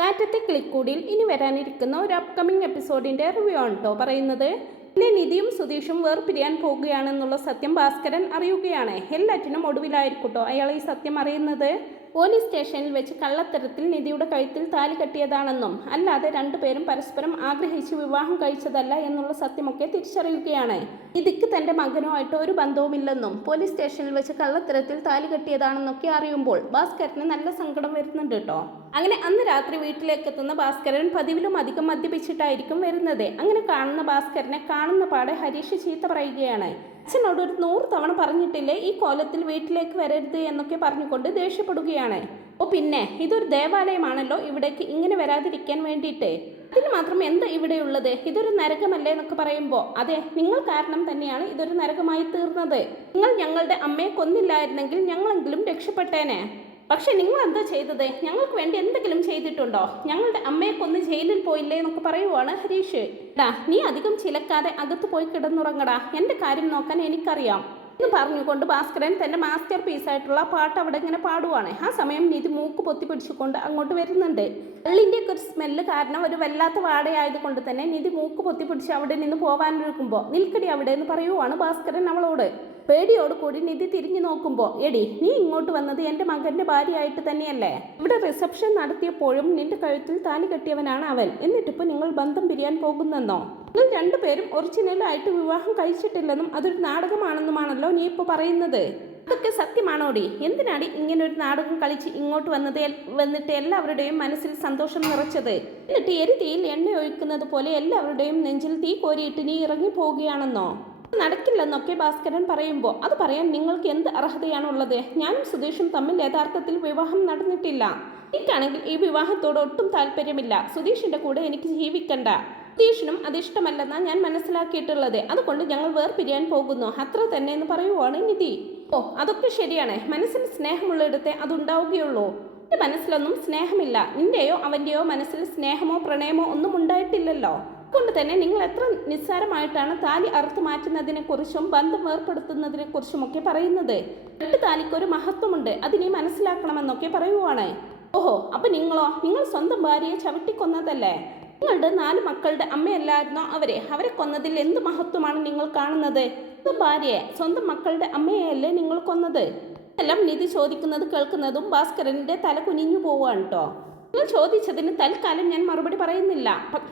കാറ്റത്തെ ക്ലിക്കൂടിൽ ഇനി വരാനിരിക്കുന്ന ഒരു അപ്കമിങ് എപ്പിസോഡിന്റെ റിവ്യൂ ആണ് കേട്ടോ പറയുന്നത്. പിന്നെ നിധിയും സുധീഷും വേർപിരിയാൻ പോകുകയാണെന്നുള്ള സത്യം ഭാസ്കരൻ അറിയുകയാണ്. എല്ലാറ്റിനും ഒടുവിലായിരിക്കട്ടോ അയാൾ ഈ സത്യം അറിയുന്നത്. പോലീസ് സ്റ്റേഷനിൽ വെച്ച് കള്ളത്തരത്തിൽ നിധിയുടെ കഴുത്തിൽ താലി കെട്ടിയതാണെന്നും അല്ലാതെ രണ്ടുപേരും പരസ്പരം ആഗ്രഹിച്ച് വിവാഹം കഴിച്ചതല്ല എന്നുള്ള സത്യമൊക്കെ തിരിച്ചറിയുകയാണ്. നിധിക്ക് തന്റെ മകനുമായിട്ട് ഒരു ബന്ധവുമില്ലെന്നും പോലീസ് സ്റ്റേഷനിൽ വെച്ച് കള്ളത്തരത്തിൽ താലി കെട്ടിയതാണെന്നൊക്കെ അറിയുമ്പോൾ ഭാസ്കരന് നല്ല സങ്കടം വരുന്നുണ്ട് കേട്ടോ. അങ്ങനെ അന്ന് രാത്രി വീട്ടിലേക്ക് എത്തുന്ന ഭാസ്കരൻ പതിവിലും അധികം മദ്യപിച്ചിട്ടായിരിക്കും വരുന്നത്. അങ്ങനെ കാണുന്ന ഭാസ്കരനെ കാണുന്ന പാടെ ഹരീഷ് ചീത്ത പറയുകയാണ്. അച്ഛനോട് ഒരു 100 തവണ പറഞ്ഞിട്ടില്ലേ ഈ കോലത്തിൽ വീട്ടിലേക്ക് വരരുത് എന്നൊക്കെ പറഞ്ഞുകൊണ്ട് ദേഷ്യപ്പെടുകയാണ്. ഓ പിന്നെ ഇതൊരു ദേവാലയമാണല്ലോ, ഇവിടേക്ക് ഇങ്ങനെ വരാതിരിക്കാൻ വേണ്ടിയിട്ട്. ഇതിന് മാത്രം എന്താ ഇവിടെയുള്ളത്? ഇതൊരു നരകമല്ലേ എന്നൊക്കെ പറയുമ്പോൾ അതെ, നിങ്ങൾ കാരണം തന്നെയാണ് ഇതൊരു നരകമായി തീർന്നത്. നിങ്ങൾ ഞങ്ങളുടെ അമ്മയെ കൊന്നില്ലായിരുന്നെങ്കിൽ ഞങ്ങളെങ്കിലും രക്ഷപ്പെട്ടേനെ. പക്ഷെ നിങ്ങൾ എന്താ ചെയ്തത്? ഞങ്ങൾക്ക് വേണ്ടി എന്തെങ്കിലും ചെയ്തിട്ടുണ്ടോ? ഞങ്ങളുടെ അമ്മയെ കൊന്ന് ജയിലിൽ പോയില്ലേ എന്നൊക്കെ പറയുവാണ് ഹരീഷ്. നീ അധികം ചിലക്കാതെ അകത്ത് പോയി കിടന്നുറങ്ങടാ, എൻ്റെ കാര്യം നോക്കാൻ എനിക്കറിയാം എന്ന് പറഞ്ഞുകൊണ്ട് ഭാസ്കരൻ തൻ്റെ മാസ്റ്റർ പീസായിട്ടുള്ള പാട്ട് അവിടെ ഇങ്ങനെ പാടുവാണ്. ആ സമയം നിധി മൂക്ക് പൊത്തി പിടിച്ചുകൊണ്ട് അങ്ങോട്ട് വരുന്നുണ്ട്. വെള്ളിൻ്റെയൊക്കെ ഒരു സ്മെല്ല് കാരണം ഒരു വല്ലാത്ത വാടയായതുകൊണ്ട് തന്നെ നിധി മൂക്ക് പൊത്തി പിടിച്ച് അവിടെ നിന്ന് പോകാനൊരുക്കുമ്പോൾ നിൽക്കടി അവിടെ എന്ന് പറയുവാണ് ഭാസ്കരൻ അവളോട്. പേടിയോട് കൂടി നിധി തിരിഞ്ഞു നോക്കുമ്പോൾ എടി, നീ ഇങ്ങോട്ട് വന്നത് എൻ്റെ മകൻ്റെ ഭാര്യയായിട്ട് തന്നെയല്ലേ? ഇവിടെ റിസപ്ഷൻ നടത്തിയപ്പോഴും നിന്റെ കഴുത്തിൽ താലി കെട്ടിയവനാണ് അവൻ. എന്നിട്ടിപ്പോൾ നിങ്ങൾ ബന്ധം പിരിയാൻ പോകുന്നെന്നോ? നിങ്ങൾ രണ്ടുപേരും ഒറിജിനലായിട്ട് വിവാഹം കഴിച്ചിട്ടില്ലെന്നും അതൊരു നാടകമാണെന്നുമാണല്ലോ നീ ഇപ്പോൾ പറയുന്നത്. അതൊക്കെ സത്യമാണോടി? എന്തിനാടി ഇങ്ങനെ ഒരു നാടകം കളിച്ച് ഇങ്ങോട്ട് വന്നിട്ട് എല്ലാവരുടെയും മനസ്സിൽ സന്തോഷം നിറച്ചത്? എന്നിട്ട് എരിതീയിൽ എണ്ണ ഒഴിക്കുന്നത് പോലെ എല്ലാവരുടെയും നെഞ്ചിൽ തീ കോരിയിട്ട് നീ ഇറങ്ങി പോവുകയാണെന്നോ? നടക്കില്ലെന്നൊക്കെ ഭാസ്കരൻ പറയുമ്പോൾ അത് പറയാൻ നിങ്ങൾക്ക് എന്ത് അർഹതയാണുള്ളത്? ഞാനും സുധീഷും തമ്മിൽ യഥാർത്ഥത്തിൽ വിവാഹം നടന്നിട്ടില്ല. എനിക്കാണെങ്കിൽ ഈ വിവാഹത്തോട് ഒട്ടും താല്പര്യമില്ല. സുധീഷിന്റെ കൂടെ എനിക്ക് ജീവിക്കണ്ട. സുധീഷിനും അതിഷ്ടമല്ലെന്നാണ് ഞാൻ മനസ്സിലാക്കിയിട്ടുള്ളത്. അതുകൊണ്ട് ഞങ്ങൾ വേർപിരിയാൻ പോകുന്നു, അത്ര തന്നെ എന്ന് പറയുവാണ് നിധി. ഓ, അതൊക്കെ ശരിയാണ്. മനസ്സിൽ സ്നേഹമുള്ളിടത്തെ അതുണ്ടാവുകയുള്ളൂ. എൻ്റെ മനസ്സിലൊന്നും സ്നേഹമില്ല. നിന്റെയോ അവൻ്റെയോ മനസ്സിൽ സ്നേഹമോ പ്രണയമോ ഒന്നും ഉണ്ടായിട്ടില്ലല്ലോ. അതുകൊണ്ട് തന്നെ നിങ്ങൾ എത്ര നിസ്സാരമായിട്ടാണ് താലി അറുത്ത് മാറ്റുന്നതിനെക്കുറിച്ചും ബന്ധം ഏർപ്പെടുത്തുന്നതിനെക്കുറിച്ചുമൊക്കെ പറയുന്നത്. 8 താലിക്കൊരു മഹത്വമുണ്ട്, അതിനെ മനസ്സിലാക്കണമെന്നൊക്കെ പറയുവാണ്. ഓഹോ, അപ്പൊ നിങ്ങൾ സ്വന്തം ഭാര്യയെ ചവിട്ടിക്കൊന്നതല്ലേ? നിങ്ങളുടെ 4 മക്കളുടെ അമ്മയല്ലായിരുന്നോ അവരെ കൊന്നതിൽ എന്ത് മഹത്വമാണ് നിങ്ങൾ കാണുന്നത്? സ്വന്തം ഭാര്യയെ, സ്വന്തം മക്കളുടെ അമ്മയെയല്ലേ നിങ്ങൾ കൊന്നത്? എല്ലാം നിധി ചോദിക്കുന്നത് കേൾക്കുന്നതും ഭാസ്കരന്റെ തല കുനിഞ്ഞു പോവാണ് കേട്ടോ. നിങ്ങൾ ചോദിച്ചതിന് തൽക്കാലം ഞാൻ മറുപടി പറയുന്നില്ല.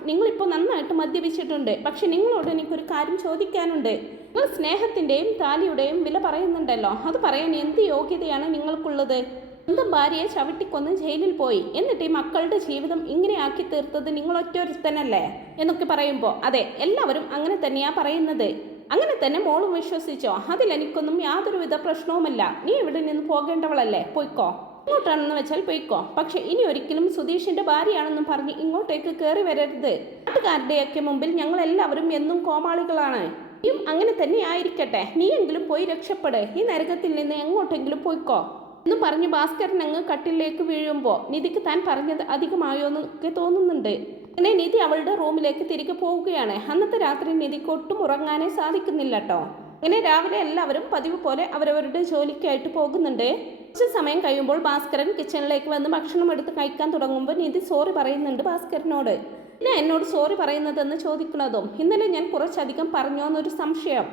നിങ്ങളിപ്പോൾ നന്നായിട്ട് മദ്യപിച്ചിട്ടുണ്ട്. പക്ഷെ നിങ്ങളോട് എനിക്കൊരു കാര്യം ചോദിക്കാനുണ്ട്. നിങ്ങൾ സ്നേഹത്തിൻ്റെയും താലിയുടെയും വില പറയുന്നുണ്ടല്ലോ, അത് പറയാൻ എന്ത് യോഗ്യതയാണ് നിങ്ങൾക്കുള്ളത്? സ്വന്തം ഭാര്യയെ ചവിട്ടിക്കൊന്ന് ജയിലിൽ പോയി, എന്നിട്ട് ഈ മക്കളുടെ ജീവിതം ഇങ്ങനെ ആക്കി തീർത്തത് നിങ്ങൾ ഒറ്റൊരുത്തനല്ലേ എന്നൊക്കെ പറയുമ്പോൾ അതെ, എല്ലാവരും അങ്ങനെ തന്നെയാ പറയുന്നത്. അങ്ങനെ തന്നെ മോളും വിശ്വസിച്ചോ? അതിലെനിക്കൊന്നും യാതൊരുവിധ പ്രശ്നവുമില്ല. നീ ഇവിടെ നിന്ന് പോകേണ്ടവളല്ലേ, പോയിക്കോ. ഇങ്ങോട്ടാണെന്ന് വെച്ചാൽ പോയിക്കോ. പക്ഷെ ഇനി ഒരിക്കലും സുധീഷിന്റെ ഭാര്യയാണെന്നും പറഞ്ഞ് ഇങ്ങോട്ടേക്ക് കയറി വരരുത്. നാട്ടുകാരുടെയൊക്കെ മുമ്പിൽ ഞങ്ങൾ എല്ലാവരും എന്നും കോമാളികളാണ്. നീയും അങ്ങനെ തന്നെ ആയിരിക്കട്ടെ. നീയെങ്കിലും പോയി രക്ഷപ്പെട്. ഈ നരകത്തിൽ നിന്ന് എങ്ങോട്ടെങ്കിലും പോയിക്കോ എന്ന് പറഞ്ഞ് ഭാസ്കരൻ അങ്ങ് കട്ടിലേക്ക് വീഴുമ്പോൾ നിധിക്ക് താൻ പറഞ്ഞത് അധികമായോ എന്നൊക്കെ തോന്നുന്നുണ്ട്. അങ്ങനെ നിധി അവളുടെ റൂമിലേക്ക് തിരികെ പോവുകയാണ്. അന്നത്തെ രാത്രി നിധിക്ക് ഒട്ടും ഉറങ്ങാനേ സാധിക്കുന്നില്ല കേട്ടോ. അങ്ങനെ രാവിലെ എല്ലാവരും പതിവ് പോലെ അവരവരുടെ ജോലിക്കായിട്ട് പോകുന്നുണ്ട്. കുറച്ച് സമയം കഴിയുമ്പോൾ ഭാസ്കരൻ കിച്ചണിലേക്ക് വന്ന് ഭക്ഷണം എടുത്ത് കഴിക്കാൻ തുടങ്ങുമ്പോൾ നിധി സോറി പറയുന്നുണ്ട് ഭാസ്കരനോട്. പിന്നെ എന്നോട് സോറി പറയുന്നതെന്ന് ചോദിക്കുന്നതും ഇന്നലെ ഞാൻ കുറച്ചധികം പറഞ്ഞോ എന്നൊരു സംശയം.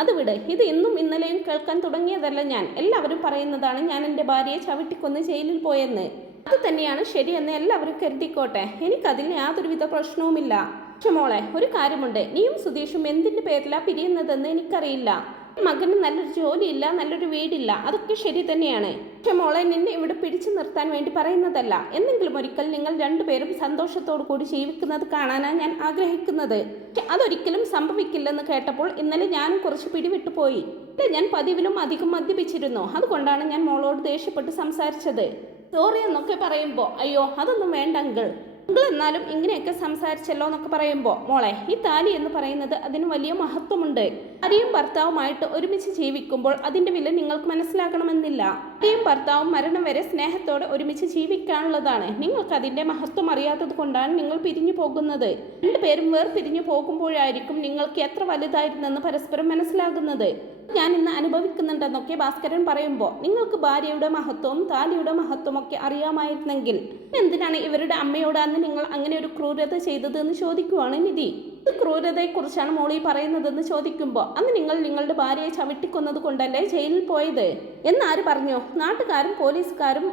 അത് വിട്, ഇത് ഇന്നും ഇന്നലെയും കേൾക്കാൻ തുടങ്ങിയതല്ല ഞാൻ. എല്ലാവരും പറയുന്നതാണ് ഞാൻ എൻ്റെ ഭാര്യയെ ചവിട്ടിക്കൊന്ന് ജയിലിൽ പോയെന്ന്. അത് തന്നെയാണ് ശരിയെന്ന് എല്ലാവരും കരുതിക്കോട്ടെ. എനിക്കതിൽ യാതൊരുവിധ പ്രശ്നവുമില്ല. പക്ഷെ മോളെ, ഒരു കാര്യമുണ്ട്. നീയും സുധീഷും എന്തിൻ്റെ പേരിലാണ് പിരിയുന്നതെന്ന് എനിക്കറിയില്ല. മകന് നല്ലൊരു ജോലിയില്ല, നല്ലൊരു വീടില്ല, അതൊക്കെ ശരി തന്നെയാണ്. പക്ഷെ മോളെ, നിന്നെ ഇവിടെ പിടിച്ചു നിർത്താൻ വേണ്ടി പറയുന്നതല്ല. എന്തെങ്കിലും ഒരിക്കൽ നിങ്ങൾ രണ്ടുപേരും സന്തോഷത്തോടു കൂടി ജീവിക്കുന്നത് കാണാനാണ് ഞാൻ ആഗ്രഹിക്കുന്നത്. പക്ഷെ അതൊരിക്കലും സംഭവിക്കില്ലെന്ന് കേട്ടപ്പോൾ ഇന്നലെ ഞാനും കുറച്ച് പിടിവിട്ടു പോയി. ഞാൻ പതിവിലും അധികം മദ്യപിച്ചിരുന്നു. അതുകൊണ്ടാണ് ഞാൻ മോളോട് ദേഷ്യപ്പെട്ട് സംസാരിച്ചത്. സോറി എന്നൊക്കെ പറയുമ്പോൾ അയ്യോ അതൊന്നും വേണ്ട അങ്കിൾ, എന്നാലും ഇങ്ങനെയൊക്കെ സംസാരിച്ചല്ലോ എന്നൊക്കെ പറയുമ്പോൾ മോളെ, ഈ താലി എന്ന് പറയുന്നത് അതിന് വലിയ മഹത്വമുണ്ട്. ഭാര്യയും ഭർത്താവുമായിട്ട് ഒരുമിച്ച് ജീവിക്കുമ്പോൾ അതിൻ്റെ വില നിങ്ങൾക്ക് മനസ്സിലാക്കണമെന്നില്ല. ഭാര്യയും ഭർത്താവും മരണം വരെ സ്നേഹത്തോടെ ഒരുമിച്ച് ജീവിക്കാനുള്ളതാണ്. നിങ്ങൾക്ക് അതിൻ്റെ മഹത്വം അറിയാത്തത് കൊണ്ടാണ് നിങ്ങൾ പിരിഞ്ഞു പോകുന്നത്. രണ്ടുപേരും വേർപിരിഞ്ഞു പോകുമ്പോഴായിരിക്കും നിങ്ങൾക്ക് എത്ര വലുതായിരുന്നെന്ന് പരസ്പരം മനസ്സിലാകുന്നത്. ഞാൻ ഇന്ന് അനുഭവിക്കുന്നുണ്ടെന്നൊക്കെ ഭാസ്കരൻ പറയുമ്പോൾ നിങ്ങൾക്ക് ഭാര്യയുടെ മഹത്വവും താലിയുടെ മഹത്വമൊക്കെ അറിയാമായിരുന്നെങ്കിൽ എന്തിനാണ് ഇവരുടെ അമ്മയോട് അന്ന് നിങ്ങൾ അങ്ങനെ ഒരു ക്രൂരത ചെയ്തതെന്ന് ചോദിക്കുവാണ് നിധി. ഇത് ക്രൂരതയെക്കുറിച്ചാണ് മോളി പറയുന്നതെന്ന് ചോദിക്കുമ്പോൾ അന്ന് നിങ്ങൾ നിങ്ങളുടെ ഭാര്യയെ ചവിട്ടിക്കൊന്നത് കൊണ്ടല്ലേ ജയിലിൽ പോയത് എന്നാര് പറഞ്ഞു? നാട്ടുകാരും പോലീസുകാരും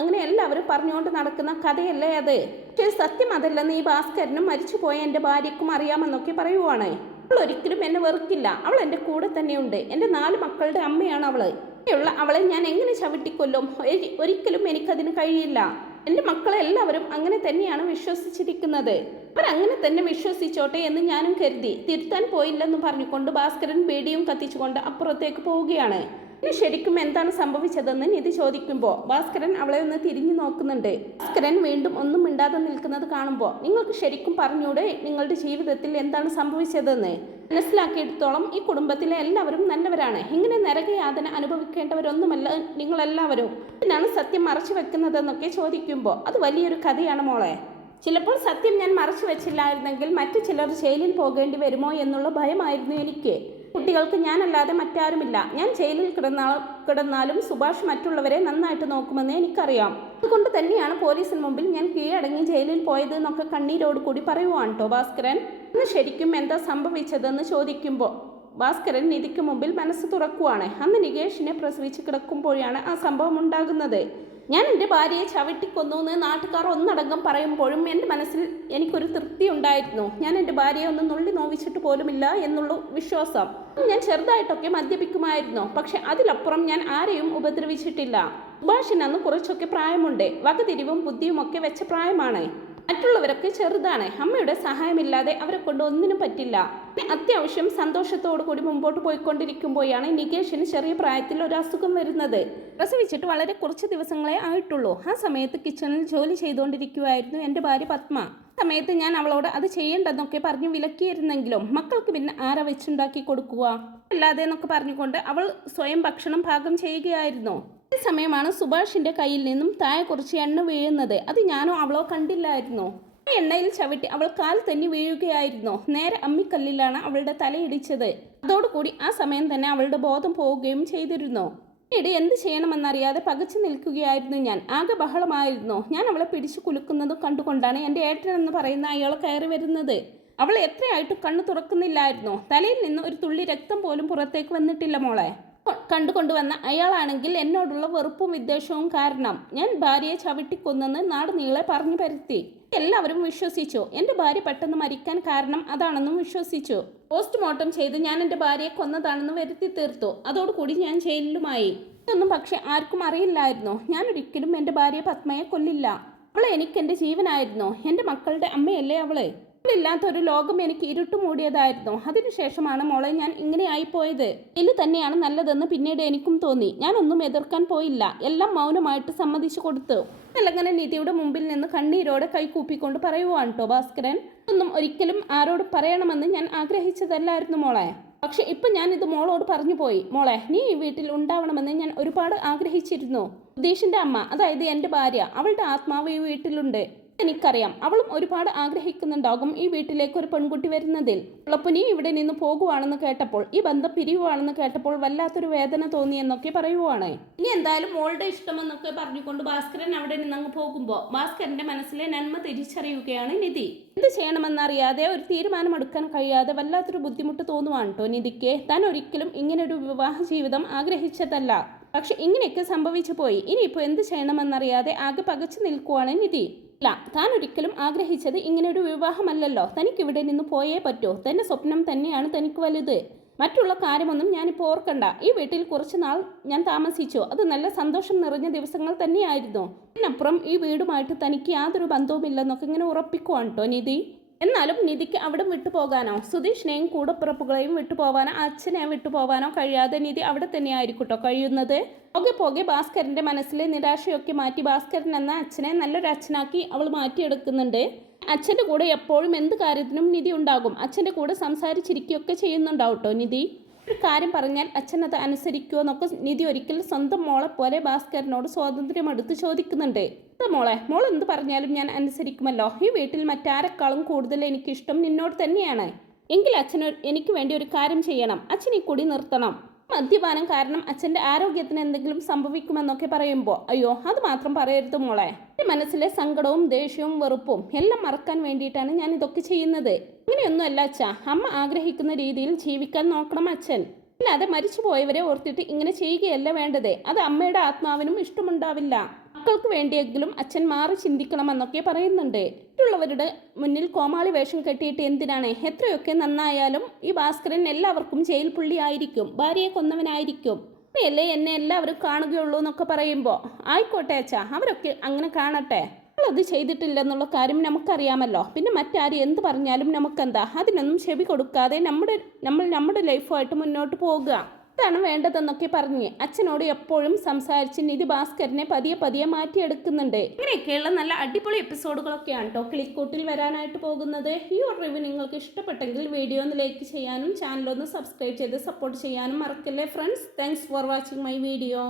അങ്ങനെ എല്ലാവരും പറഞ്ഞുകൊണ്ട് നടക്കുന്ന കഥയല്ലേ അത്? പക്ഷേ സത്യം അതല്ലെന്ന് ഈ ഭാസ്കരനും മരിച്ചുപോയ എൻ്റെ ഭാര്യയ്ക്കും അറിയാമെന്നൊക്കെ പറയുവാണ്. അവൾ ഒരിക്കലും എന്നെ വെറുക്കില്ല. അവൾ എൻ്റെ കൂടെ തന്നെയുണ്ട്. എൻ്റെ 4 മക്കളുടെ അമ്മയാണ് അവൾ. അവളെ ഞാൻ എങ്ങനെ ചവിട്ടിക്കൊല്ലും? ഒരിക്കലും എനിക്കതിന് കഴിയില്ല. എൻ്റെ മക്കളെല്ലാവരും അങ്ങനെ തന്നെയാണ് വിശ്വസിച്ചിരിക്കുന്നത്. അവരങ്ങനെ തന്നെ വിശ്വസിച്ചോട്ടെ എന്ന് ഞാനും കരുതി. തിരുത്താൻ പോയില്ലെന്ന് പറഞ്ഞുകൊണ്ട് ഭാസ്കരൻ ബീഡിയും കത്തിച്ചുകൊണ്ട് അപ്പുറത്തേക്ക് പോവുകയാണ്. ഇനി ശരിക്കും എന്താണ് സംഭവിച്ചതെന്ന് നിധി ചോദിക്കുമ്പോൾ ഭാസ്കരൻ അവളെ ഒന്ന് തിരിഞ്ഞു നോക്കുന്നുണ്ട്. ഭാസ്കരൻ വീണ്ടും ഒന്നും മിണ്ടാതെ നിൽക്കുന്നത് കാണുമ്പോൾ നിങ്ങൾക്ക് ശരിക്കും പറഞ്ഞൂടെ നിങ്ങളുടെ ജീവിതത്തിൽ എന്താണ് സംഭവിച്ചതെന്ന്? മനസ്സിലാക്കിയെടുത്തോളം ഈ കുടുംബത്തിലെ എല്ലാവരും നല്ലവരാണ്. ഇങ്ങനെ നരകയാതന അനുഭവിക്കേണ്ടവരൊന്നുമല്ല നിങ്ങളെല്ലാവരും. ഇതിനാണ് സത്യം മറച്ചു വെക്കുന്നതെന്നൊക്കെ ചോദിക്കുമ്പോൾ അത് വലിയൊരു കഥയാണ് മോളെ. ചിലപ്പോൾ സത്യം ഞാൻ മറച്ചു വെച്ചില്ലായിരുന്നെങ്കിൽ മറ്റു ചിലർ ജയിലിൽ പോകേണ്ടി വരുമോ എന്നുള്ള ഭയമായിരുന്നു എനിക്ക്. കുട്ടികൾക്ക് ഞാനല്ലാതെ മറ്റാരുമില്ല. ഞാൻ ജയിലിൽ കിടന്നാലും സുഭാഷ് മറ്റുള്ളവരെ നന്നായിട്ട് നോക്കുമെന്ന് എനിക്കറിയാം. അതുകൊണ്ട് തന്നെയാണ് പോലീസിന് മുമ്പിൽ ഞാൻ കീഴടങ്ങി ജയിലിൽ പോയത് എന്നൊക്കെ കണ്ണീരോട് കൂടി പറയുവാണ് കേട്ടോ ഭാസ്കരൻ. ഇന്ന് ശരിക്കും എന്താ സംഭവിച്ചതെന്ന് ചോദിക്കുമ്പോൾ ഭാസ്കരൻ നിധിക്ക് മുമ്പിൽ മനസ്സ് തുറക്കുവാണ്. അന്ന് നികേഷിനെ പ്രസവിച്ച് കിടക്കുമ്പോഴാണ് ആ സംഭവം ഉണ്ടാകുന്നത്. ഞാൻ എൻ്റെ ഭാര്യയെ ചവിട്ടിക്കൊന്നു എന്ന് നാട്ടുകാർ ഒന്നടങ്കം പറയുമ്പോഴും എൻ്റെ മനസ്സിൽ എനിക്കൊരു തൃപ്തി ഉണ്ടായിരുന്നു. ഞാൻ എൻ്റെ ഭാര്യയെ ഒന്ന് നുള്ളി നോവിച്ചിട്ട് പോലുമില്ല എന്നുള്ള വിശ്വാസം. ഞാൻ ചെറുതായിട്ടൊക്കെ മദ്യപിക്കുമായിരുന്നു. പക്ഷെ അതിലപ്പുറം ഞാൻ ആരെയും ഉപദ്രവിച്ചിട്ടില്ല. സുഭാഷിന് അന്ന് കുറച്ചൊക്കെ പ്രായമുണ്ട്. വകതിരിവും ബുദ്ധിയും ഒക്കെ വെച്ച പ്രായമാണ്. മറ്റുള്ളവരൊക്കെ ചെറുതാണ്. അമ്മയുടെ സഹായമില്ലാതെ അവരെ കൊണ്ട് ഒന്നിനും പറ്റില്ല. അത്യാവശ്യം സന്തോഷത്തോടു കൂടി മുമ്പോട്ട് പോയിക്കൊണ്ടിരിക്കുമ്പോഴാണ് നികേഷിന് ചെറിയ പ്രായത്തിൽ ഒരു അസുഖം വരുന്നത്. പ്രസവിച്ചിട്ട് വളരെ കുറച്ച് ദിവസങ്ങളെ ആയിട്ടുള്ളൂ. ആ സമയത്ത് കിച്ചണിൽ ജോലി ചെയ്തുകൊണ്ടിരിക്കുകയായിരുന്നു എൻ്റെ ഭാര്യ പത്മ. സമയത്ത് ഞാൻ അവളോട് അത് ചെയ്യേണ്ടെന്നൊക്കെ പറഞ്ഞു വിലക്കിയിരുന്നെങ്കിലും മക്കൾക്ക് പിന്നെ ആരാ വെച്ചുണ്ടാക്കി കൊടുക്കുക അല്ലാതെ എന്നൊക്കെ പറഞ്ഞുകൊണ്ട് അവൾ സ്വയം ഭക്ഷണം പാകം ചെയ്യുകയായിരുന്നു. ഈ സമയമാണ് സുഭാഷിന്റെ കയ്യിൽ നിന്നും താഴെ കുറച്ച് എണ്ണ വീഴുന്നത്. അത് ഞാനോ അവളോ കണ്ടില്ലായിരുന്നു. ആ എണ്ണയിൽ ചവിട്ടി അവൾ കാൽ തന്നെ വീഴുകയായിരുന്നു. നേരെ അമ്മിക്കല്ലിലാണ് അവളുടെ തലയിടിച്ചത്. അതോടുകൂടി ആ സമയം തന്നെ അവളുടെ ബോധം പോവുകയും ചെയ്തിരുന്നു. പിന്നീട് എന്ത് ചെയ്യണമെന്നറിയാതെ പകച്ചു നിൽക്കുകയായിരുന്നു ഞാൻ. ആകെ ബഹളമായിരുന്നു. ഞാൻ അവളെ പിടിച്ചു കുലുക്കുന്നത് കണ്ടുകൊണ്ടാണ് എൻ്റെ ഏട്ടൻ എന്ന് പറയുന്ന അയാൾ കയറി വരുന്നത്. അവൾ എത്രയായിട്ടും കണ്ണു തുറക്കുന്നില്ലായിരുന്നു. തലയിൽ നിന്ന് ഒരു തുള്ളി രക്തം പോലും പുറത്തേക്ക് വന്നിട്ടില്ല മോളെ. കണ്ടുകൊണ്ടുവന്ന അയാളാണെങ്കിൽ എന്നോടുള്ള വെറുപ്പും വിദ്വേഷവും കാരണം ഞാൻ ഭാര്യയെ ചവിട്ടിക്കൊന്നെന്ന് നാട് നീളെ പറഞ്ഞു പരത്തി. എല്ലാവരും വിശ്വസിച്ചു. എൻ്റെ ഭാര്യ പെട്ടെന്ന് മരിക്കാൻ കാരണം അതാണെന്നും വിശ്വസിച്ചു. പോസ്റ്റ്മോർട്ടം ചെയ്ത് ഞാൻ എൻ്റെ ഭാര്യയെ കൊന്നതാണെന്ന് വരുത്തി തീർത്തു. അതോടുകൂടി ഞാൻ ജയിലിലുമായി. ഇതൊന്നും പക്ഷെ ആർക്കും അറിയില്ലായിരുന്നു. ഞാൻ ഒരിക്കലും എൻ്റെ ഭാര്യ പത്മയെ കൊല്ലില്ല. അവളെ എനിക്ക് എൻ്റെ ജീവനായിരുന്നു. എൻ്റെ മക്കളുടെ അമ്മയല്ലേ അവള്. ഇല്ലാത്തൊരു ലോകം എനിക്ക് ഇരുട്ടു മൂടിയതായിരുന്നു. അതിനുശേഷമാണ് മോളെ ഞാൻ ഇങ്ങനെ ആയിപ്പോയത്. ഇത് തന്നെയാണ് നല്ലതെന്ന് പിന്നീട് എനിക്കും തോന്നി. ഞാനൊന്നും എതിർക്കാൻ പോയില്ല. എല്ലാം മൗനമായിട്ട് സമ്മതിച്ചു കൊടുത്തു. അല്ലെങ്കിൽ നിധിയുടെ മുമ്പിൽ നിന്ന് കണ്ണീരോടെ കൈകൂപ്പിക്കൊണ്ട് പറയുവാണ് കേട്ടോ ഭാസ്കരൻ. ഒന്നും ഒരിക്കലും ആരോട് പറയണമെന്ന് ഞാൻ ആഗ്രഹിച്ചതല്ലായിരുന്നു മോളെ. പക്ഷെ ഇപ്പൊ ഞാൻ ഇത് മോളോട് പറഞ്ഞു പോയി. മോളെ, നീ ഈ വീട്ടിൽ ഉണ്ടാവണമെന്ന് ഞാൻ ഒരുപാട് ആഗ്രഹിച്ചിരുന്നു. സുധീഷിന്റെ അമ്മ, അതായത് എൻ്റെ ഭാര്യ, അവളുടെ ആത്മാവ് ഈ വീട്ടിലുണ്ട്. എനിക്കറിയാം. അവളും ഒരുപാട് ആഗ്രഹിക്കുന്നുണ്ടാകും ഈ വീട്ടിലേക്ക് ഒരു പെൺകുട്ടി വരുന്നതിൽ. ഉള്ളപ്പോൾ നീ ഇവിടെ നിന്ന് പോകുവാണെന്ന് കേട്ടപ്പോൾ, ഈ ബന്ധം പിരിയുവാണെന്ന് കേട്ടപ്പോൾ വല്ലാത്തൊരു വേദന തോന്നിയെന്നൊക്കെ പറയുവാണ്. ഇനി എന്തായാലും മോളുടെ ഇഷ്ടമെന്നൊക്കെ പറഞ്ഞുകൊണ്ട് ഭാസ്കരൻ അവിടെ നിന്നങ്ങ് പോകുമ്പോൾ ഭാസ്കരന്റെ മനസ്സിലെ നന്മ തിരിച്ചറിയുകയാണ് നിധി. എന്ത് ചെയ്യണമെന്നറിയാതെ ഒരു തീരുമാനമെടുക്കാൻ കഴിയാതെ വല്ലാത്തൊരു ബുദ്ധിമുട്ട് തോന്നുവാണ് കേട്ടോ നിധിക്ക്. താൻ ഒരിക്കലും ഇങ്ങനൊരു വിവാഹ ജീവിതം ആഗ്രഹിച്ചതല്ല. പക്ഷെ ഇങ്ങനെയൊക്കെ സംഭവിച്ചു പോയി. ഇനിയിപ്പോൾ എന്ത് ചെയ്യണമെന്നറിയാതെ ആകെ പകച്ചു നിൽക്കുവാണ് നിധി. ഇല്ല, താൻ ഒരിക്കലും ആഗ്രഹിച്ചത് ഇങ്ങനൊരു വിവാഹമല്ലല്ലോ. തനിക്കിവിടെ നിന്ന് പോയേ പറ്റൂ. തൻ്റെ സ്വപ്നം തന്നെയാണ് തനിക്ക് വലുത്. മറ്റുള്ള കാര്യമൊന്നും ഞാനിപ്പോൾ ഓർക്കണ്ട. ഈ വീട്ടിൽ കുറച്ച് നാൾ ഞാൻ താമസിച്ചു. അത് നല്ല സന്തോഷം നിറഞ്ഞ ദിവസങ്ങൾ തന്നെയായിരുന്നു. അതിനപ്പുറം ഈ വീടുമായിട്ട് തനിക്ക് യാതൊരു ബന്ധവുമില്ലെന്നൊക്കെ ഇങ്ങനെ ഉറപ്പിക്കുവാണ് കേട്ടോ നിധി. എന്നാലും നിധിക്ക് അവിടെ വിട്ടുപോകാനോ സുധീഷിനെയും കൂടപ്പിറപ്പുകളെയും വിട്ടുപോകാനോ അച്ഛനെ വിട്ടുപോകാനോ കഴിയാതെ നിധി അവിടെ തന്നെയായിരിക്കട്ടോ കഴിയുന്നത്. പോകെ ഭാസ്കരൻ്റെ മനസ്സിലെ നിരാശയൊക്കെ മാറ്റി ഭാസ്കരൻ എന്ന അച്ഛനെ നല്ലൊരു അച്ഛനാക്കി അവൾ മാറ്റിയെടുക്കുന്നുണ്ട്. അച്ഛൻ്റെ കൂടെ എപ്പോഴും എന്ത് കാര്യത്തിനും നിധി ഉണ്ടാകും. അച്ഛൻ്റെ കൂടെ സംസാരിച്ചിരിക്കുകയൊക്കെ ചെയ്യുന്നുണ്ടാവും കേട്ടോ നിധി. ഒരു കാര്യം പറഞ്ഞാൽ അച്ഛൻ അത് അനുസരിക്കുമോ എന്നൊക്കെ നിധി ഒരിക്കൽ സ്വന്തം മോളെ പോലെ ഭാസ്കരനോട് സ്വാതന്ത്ര്യം എടുത്ത് ചോദിക്കുന്നുണ്ട്. മോൾ എന്ത് പറഞ്ഞാലും ഞാൻ അനുസരിക്കുമല്ലോ. ഈ വീട്ടിൽ മറ്റാരെക്കാളും കൂടുതൽ എനിക്കിഷ്ടം നിന്നോട് തന്നെയാണ്. എങ്കിൽ അച്ഛൻ എനിക്ക് വേണ്ടി ഒരു കാര്യം ചെയ്യണം. അച്ഛൻ ഈ കുടി നിർത്തണം. മദ്യപാനം കാരണം അച്ഛൻ്റെ ആരോഗ്യത്തിന് എന്തെങ്കിലും സംഭവിക്കുമെന്നൊക്കെ പറയുമ്പോൾ അയ്യോ അത് മാത്രം പറയരുത് മോളെ. എൻ്റെ മനസ്സിലെ സങ്കടവും ദേഷ്യവും വെറുപ്പും എല്ലാം മറക്കാൻ വേണ്ടിയിട്ടാണ് ഞാൻ ഇതൊക്കെ ചെയ്യുന്നത്. ഇങ്ങനെയൊന്നുമല്ല അച്ഛാ. അമ്മ ആഗ്രഹിക്കുന്ന രീതിയിൽ ജീവിക്കാൻ നോക്കണം അച്ഛൻ. അല്ലാതെ മരിച്ചുപോയവരെ ഓർത്തിട്ട് ഇങ്ങനെ ചെയ്യുകയല്ല വേണ്ടത്. അത് അമ്മയുടെ ആത്മാവിനും ഇഷ്ടമുണ്ടാവില്ല. മക്കൾക്ക് വേണ്ടിയെങ്കിലും അച്ഛൻ മാറി ചിന്തിക്കണമെന്നൊക്കെ പറയുന്നുണ്ട്. മറ്റുള്ളവരുടെ മുന്നിൽ കോമാളി വേഷം കെട്ടിയിട്ട് എന്തിനാണ്? എത്രയൊക്കെ നന്നായാലും ഈ ഭാസ്കരൻ എല്ലാവർക്കും ജയിൽ പുള്ളിയായിരിക്കും, ഭാര്യയെ കൊന്നവനായിരിക്കും. അല്ലേ എന്നെ എല്ലാവരും കാണുകയുള്ളൂ എന്നൊക്കെ പറയുമ്പോൾ ആയിക്കോട്ടെ അച്ഛാ, അവരൊക്കെ അങ്ങനെ കാണട്ടെ. അത് ചെയ്തിട്ടില്ലെന്നുള്ള കാര്യം നമുക്കറിയാമല്ലോ. പിന്നെ മറ്റാരും എന്ത് പറഞ്ഞാലും നമുക്കെന്താ? അതിനൊന്നും ചെവി കൊടുക്കാതെ നമ്മുടെ ലൈഫുമായിട്ട് മുന്നോട്ട് പോകുക. ഇതാണ് വേണ്ടതെന്നൊക്കെ പറഞ്ഞ് അച്ഛനോട് എപ്പോഴും സംസാരിച്ച് നിധി ഭാസ്കരനെ പതിയെ മാറ്റിയെടുക്കുന്നുണ്ട്. ഇങ്ങനെയൊക്കെയുള്ള നല്ല അടിപൊളി എപ്പിസോഡുകളൊക്കെയാണ് കേട്ടോ കിളിക്കൂട്ടിൽ വരാനായിട്ട് പോകുന്നത്. ഈ ഒരു റിവ്യൂ നിങ്ങൾക്ക് ഇഷ്ടപ്പെട്ടെങ്കിൽ വീഡിയോ ഒന്ന് ലൈക്ക് ചെയ്യാനും ചാനലൊന്ന് സബ്സ്ക്രൈബ് ചെയ്ത് സപ്പോർട്ട് ചെയ്യാനും മറക്കല്ലേ friends. Thanks for watching my video.